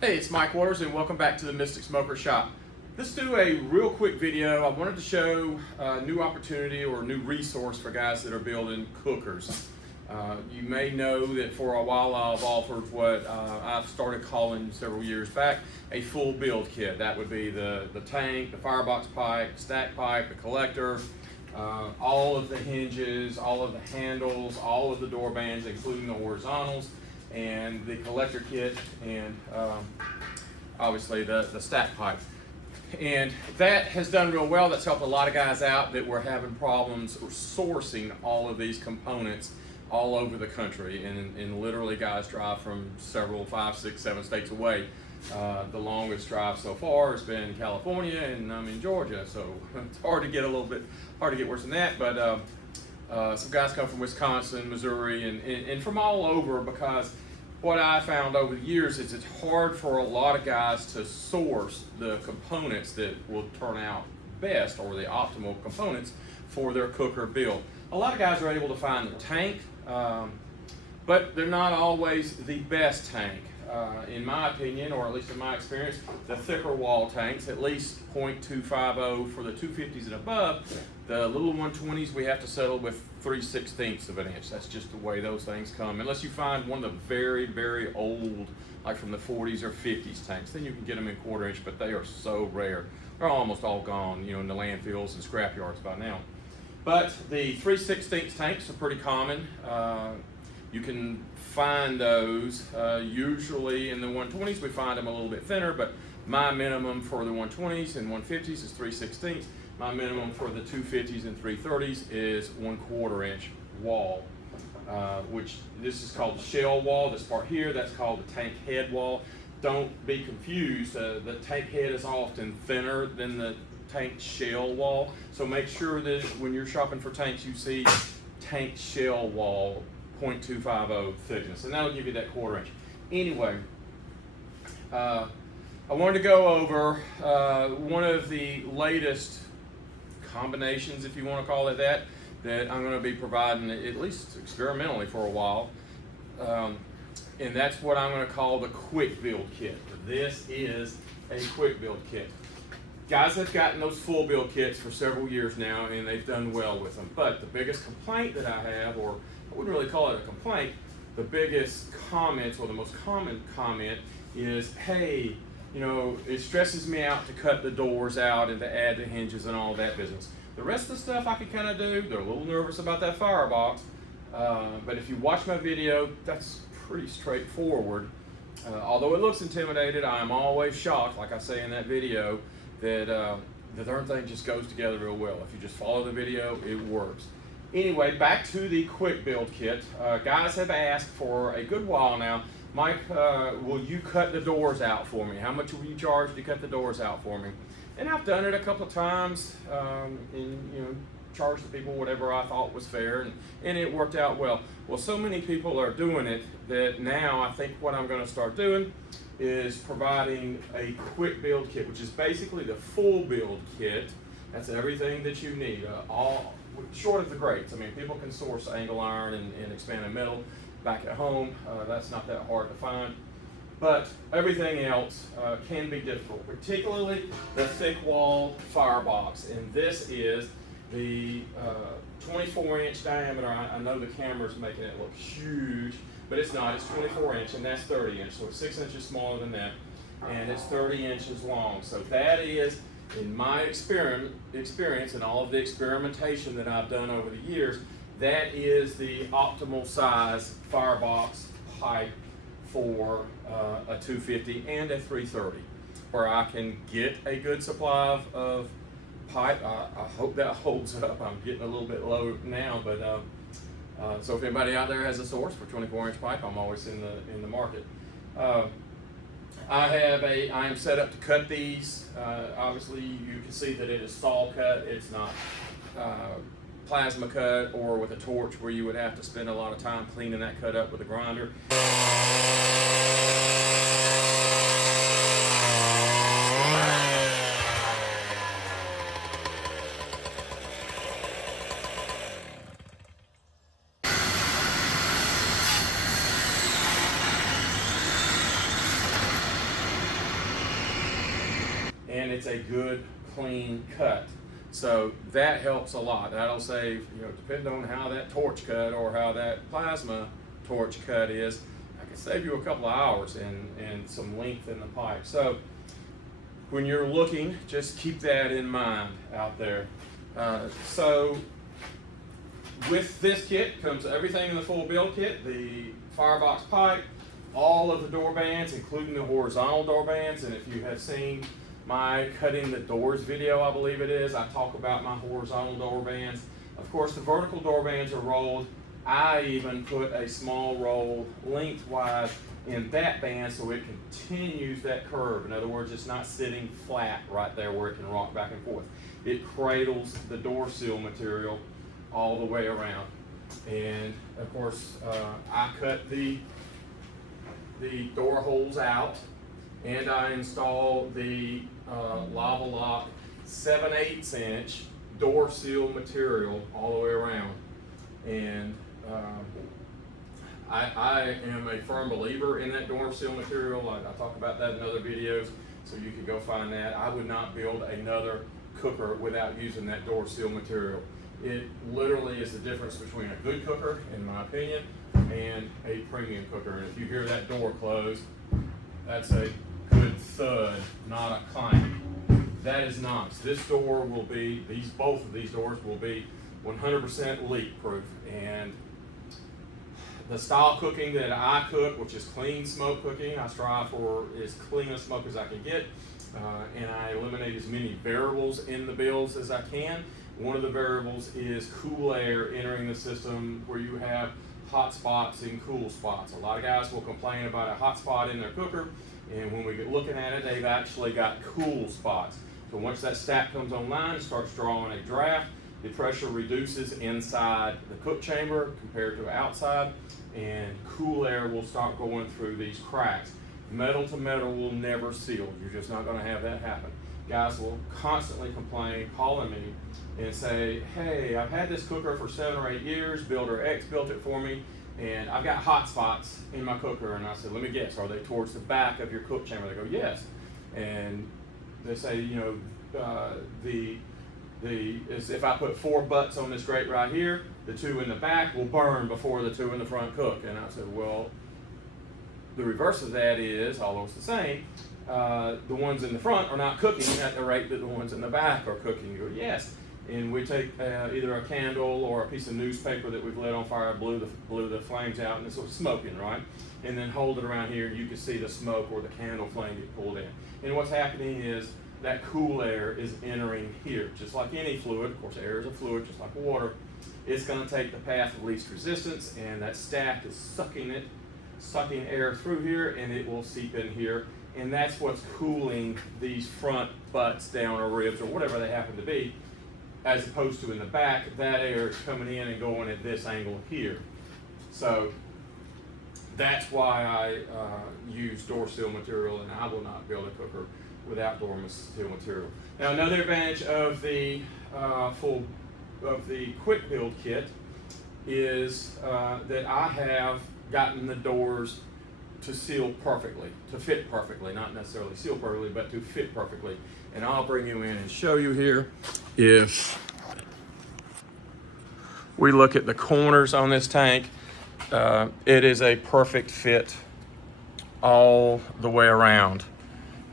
Hey, it's Mike Waters and welcome back to the Mystic Smoker Shop. Let's do a real quick video. I wanted to show a new opportunity or a new resource for guys that are building cookers. You may know that for a while I've offered what I've started calling several years back a full build kit. That would be the tank, the firebox pipe, the stack pipe, the collector, all of the hinges, all of the handles, all of the door bands, including the horizontals, and the collector kit, and obviously the stack pipe. And that has done real well. That's helped a lot of guys out that were having problems sourcing all of these components all over the country. And literally guys drive from several, 5, 6, 7 states away. The longest drive so far has been California, and I'm in Georgia, so it's hard to get worse than that. But some guys come from Wisconsin, Missouri, and from all over, because what I found over the years is it's hard for a lot of guys to source the components that will turn out best, or the optimal components for their cooker build. A lot of guys are able to find the tank, but they're not always the best tank. In my opinion, or at least in my experience, the thicker wall tanks, at least .250 for the 250s and above. The little 120s, we have to settle with 3/16 of an inch. That's just the way those things come. Unless you find one of the very, very old, like from the 40s or 50s tanks, then you can get them in 1/4 inch, but they are so rare. They're almost all gone, in the landfills and scrap yards by now. But the 3/16 tanks are pretty common. You can find those usually in the 120s. We find them a little bit thinner, but my minimum for the 120s and 150s is 3/16. My minimum for the 250s and 330s is 1/4 inch wall, which this is called the shell wall. This part here, that's called the tank head wall. Don't be confused. The tank head is often thinner than the tank shell wall. So make sure that when you're shopping for tanks, you see tank shell wall, .250 thickness, and that'll give you that 1/4 inch. Anyway, I wanted to go over one of the latest combinations, if you want to call it that I'm going to be providing, at least experimentally for a while, and that's what I'm going to call the quick build kit. This is a quick build kit. Guys have gotten those full build kits for several years now, and they've done well with them. But the biggest complaint that I have, or I wouldn't really call it a complaint, the biggest comments, or the most common comment, is, hey, it stresses me out to cut the doors out and to add the hinges and all that business. The rest of the stuff I can kind of do. They're a little nervous about that firebox, but if you watch my video, that's pretty straightforward. Although it looks intimidated, I am always shocked, like I say in that video, that the darn thing just goes together real well. If you just follow the video, it works. Anyway, back to the quick build kit. Guys have asked for a good while now, Mike, will you cut the doors out for me? How much will you charge to cut the doors out for me? And I've done it a couple of times, and charged the people whatever I thought was fair, and it worked out well. Well, so many people are doing it that now I think what I'm going to start doing is providing a quick build kit, which is basically the full build kit. That's everything that you need, all short of the grates. I mean, people can source angle iron and expanded metal back at home. That's not that hard to find. But everything else can be difficult, particularly the thick wall firebox. And this is the 24-inch diameter. I know the camera's making it look huge, but it's not. It's 24 inch, and that's 30 inch. So it's 6 inches smaller than that, and it's 30 inches long. So that is, in my experience and all of the experimentation that I've done over the years, that is the optimal size firebox pipe for a 250 and a 330, where I can get a good supply of pipe. I hope that holds up. I'm getting a little bit low now, but so if anybody out there has a source for 24-inch pipe, I'm always in the market. I am set up to cut these. Obviously, you can see that it is saw cut. It's not plasma cut or with a torch, where you would have to spend a lot of time cleaning that cut up with a grinder. it's a good, clean cut. So that helps a lot. That'll save, depending on how that torch cut or how that plasma torch cut is, I can save you a couple of hours and some length in the pipe. So when you're looking, just keep that in mind out there. So with this kit comes everything in the full build kit, the firebox pipe, all of the door bands, including the horizontal door bands. And if you have seen my cutting the doors video, I believe it is, I talk about my horizontal door bands. Of course, the vertical door bands are rolled. I even put a small roll lengthwise in that band so it continues that curve. In other words, it's not sitting flat right there where it can rock back and forth. It cradles the door seal material all the way around. And of course, I cut the door holes out, and I install the Lava Lock 7/8 inch door seal material all the way around. And I am a firm believer in that door seal material. I talk about that in other videos, so you can go find that. I would not build another cooker without using that door seal material. It literally is the difference between a good cooker, in my opinion, and a premium cooker. And if you hear that door close, that's a good thud, not a clank. That is nice. This door will be, both of these doors will be 100% leak proof. And the style cooking that I cook, which is clean smoke cooking, I strive for as clean a smoke as I can get, and I eliminate as many variables in the builds as I can. One of the variables is cool air entering the system, where you have hot spots and cool spots. A lot of guys will complain about a hot spot in their cooker, and when we get looking at it, they've actually got cool spots. So once that stack comes online, it starts drawing a draft. The pressure reduces inside the cook chamber compared to outside, and cool air will start going through these cracks. Metal to metal will never seal. You're just not going to have that happen. Guys will constantly complain, calling me and say, hey, I've had this cooker for 7 or 8 years, builder X built it for me, and I've got hot spots in my cooker. And I said, let me guess, are they towards the back of your cook chamber? They go, yes. And they say, if I put 4 butts on this grate right here, the 2 in the back will burn before the 2 in the front cook. And I said, well, the reverse of that is, although it's the same, the ones in the front are not cooking at the rate that the ones in the back are cooking. You go, yes. And we take either a candle or a piece of newspaper that we've lit on fire, blew the flames out, and it's sort of smoking, right? And then hold it around here, and you can see the smoke or the candle flame get pulled in. And what's happening is that cool air is entering here. Just like any fluid, of course air is a fluid, just like water, it's going to take the path of least resistance, and that stack is sucking air through here, and it will seep in here. And that's what's cooling these front butts down, or ribs, or whatever they happen to be, as opposed to in the back, that air is coming in and going at this angle here. So that's why I use door seal material, and I will not build a cooker without door seal material. Now, another advantage of the Quiick build kit is that I have gotten the doors to seal perfectly, to fit perfectly, not necessarily seal perfectly, but to fit perfectly. And I'll bring you in and show you here. If we look at the corners on this tank, it is a perfect fit all the way around.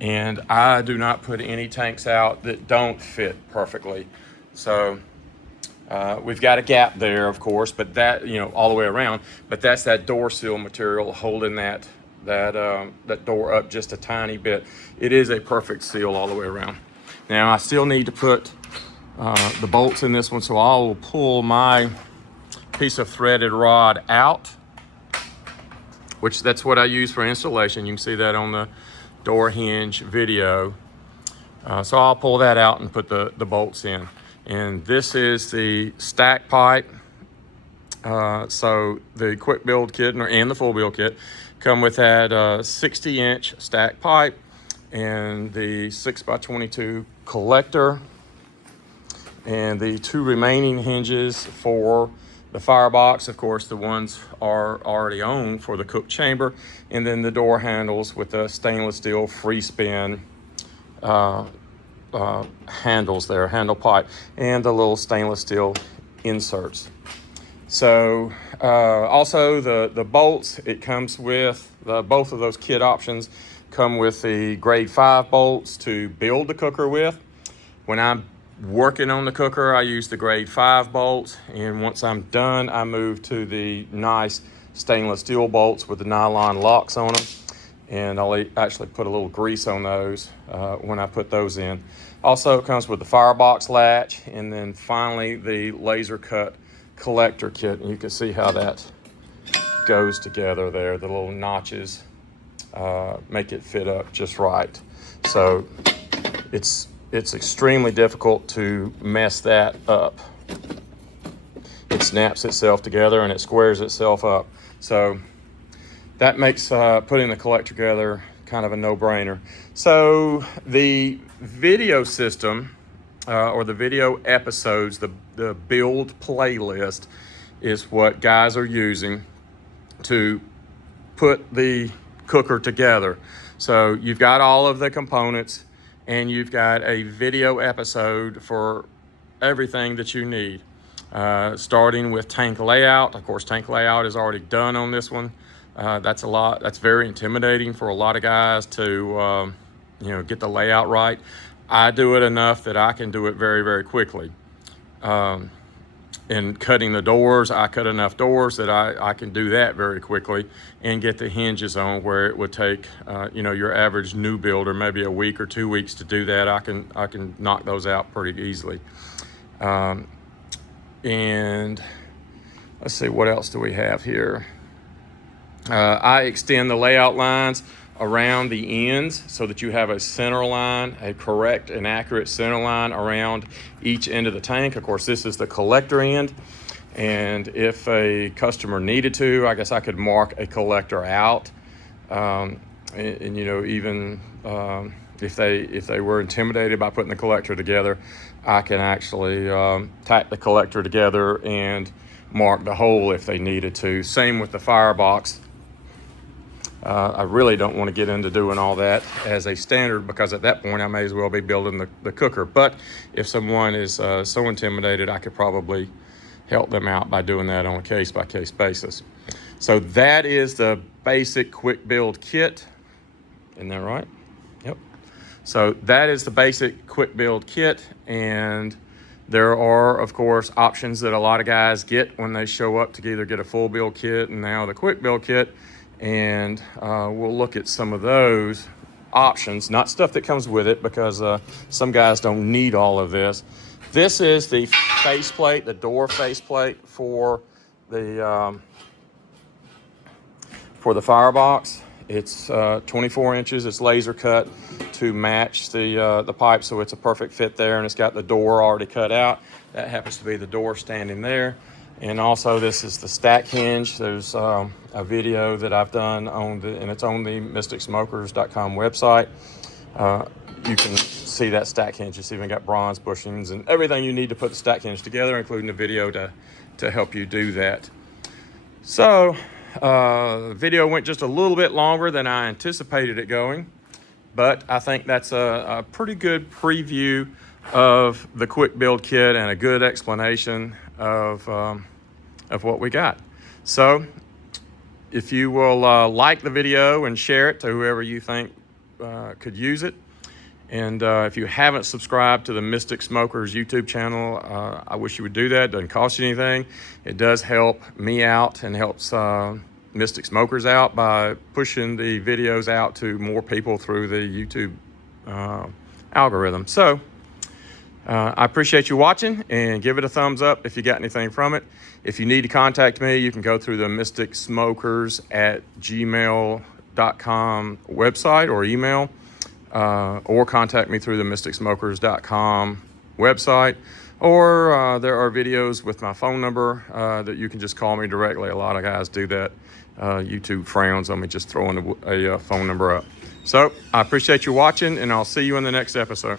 And I do not put any tanks out that don't fit perfectly. So we've got a gap there, of course, but that, all the way around, but that's that door seal material holding that door up just a tiny bit. It is a perfect seal all the way around. Now I still need to put the bolts in this one, so I will pull my piece of threaded rod out, which that's what I use for installation. You can see that on the door hinge video. So I'll pull that out and put the bolts in. And this is the stack pipe. So the quick build kit and the full build kit come with that 60-inch stack pipe and the 6x22 collector, and the 2 remaining hinges for the firebox. Of course, the ones are already on for the cook chamber, and then the door handles with a stainless steel free spin handles there, handle pipe, and the little stainless steel inserts. So also the bolts, it comes with both of those kit options come with the grade 5 bolts to build the cooker with. When I'm working on the cooker, I use the grade 5 bolts, and once I'm done, I move to the nice stainless steel bolts with the nylon locks on them, and I'll actually put a little grease on those when I put those in. Also, it comes with the firebox latch, and then finally the laser cut collector kit, and you can see how that goes together there. The little notches make it fit up just right. So it's extremely difficult to mess that up. It snaps itself together and it squares itself up. So that makes putting the collector together kind of a no-brainer. So the video system or the video episodes, the build playlist is what guys are using to put the cooker together. So you've got all of the components, and you've got a video episode for everything that you need. Starting with tank layout. Of course, tank layout is already done on this one. That's very intimidating for a lot of guys to get the layout right. I do it enough that I can do it very, very quickly. In cutting the doors, I cut enough doors that I can do that very quickly and get the hinges on, where it would take your average new builder maybe a week or 2 weeks to do that. I can knock those out pretty easily. And let's see, what else do we have here? I extend the layout lines around the ends so that you have a center line, a correct and accurate center line around each end of the tank. Of course, this is the collector end, and if a customer needed to, I guess I could mark a collector out, even if they were intimidated by putting the collector together, I can actually tack the collector together and mark the hole if they needed to. Same with the firebox. I really don't want to get into doing all that as a standard, because at that point I may as well be building the cooker. But if someone is so intimidated, I could probably help them out by doing that on a case-by-case basis. So that is the basic quick build kit. Isn't that right? Yep. So that is the basic quick build kit, and there are, of course, options that a lot of guys get when they show up to either get a full build kit and now the quick build kit. And we'll look at some of those options, not stuff that comes with it, because some guys don't need all of this. This is the faceplate, the door faceplate for the firebox. It's 24 inches. It's laser cut to match the pipe, so it's a perfect fit there, and it's got the door already cut out. That happens to be the door standing there. And also, this is the stack hinge. There's a video that I've done and it's on the MysticSmokers.com website. You can see that stack hinge. It's even got bronze bushings and everything you need to put the stack hinge together, including the video to help you do that. So, the video went just a little bit longer than I anticipated it going, but I think that's a pretty good preview of the quick build kit and a good explanation of what we got. So if you will like the video and share it to whoever you think could use it, and if you haven't subscribed to the Mystic Smokers YouTube channel, I wish you would do that. It doesn't cost you anything. It does help me out and helps Mystic Smokers out by pushing the videos out to more people through the YouTube algorithm. So I appreciate you watching, and give it a thumbs up if you got anything from it. If you need to contact me, you can go through the mysticsmokers@gmail.com website or email, or contact me through the mysticsmokers.com website, or there are videos with my phone number that you can just call me directly. A lot of guys do that. YouTube frowns on me just throwing a phone number up. So I appreciate you watching, and I'll see you in the next episode.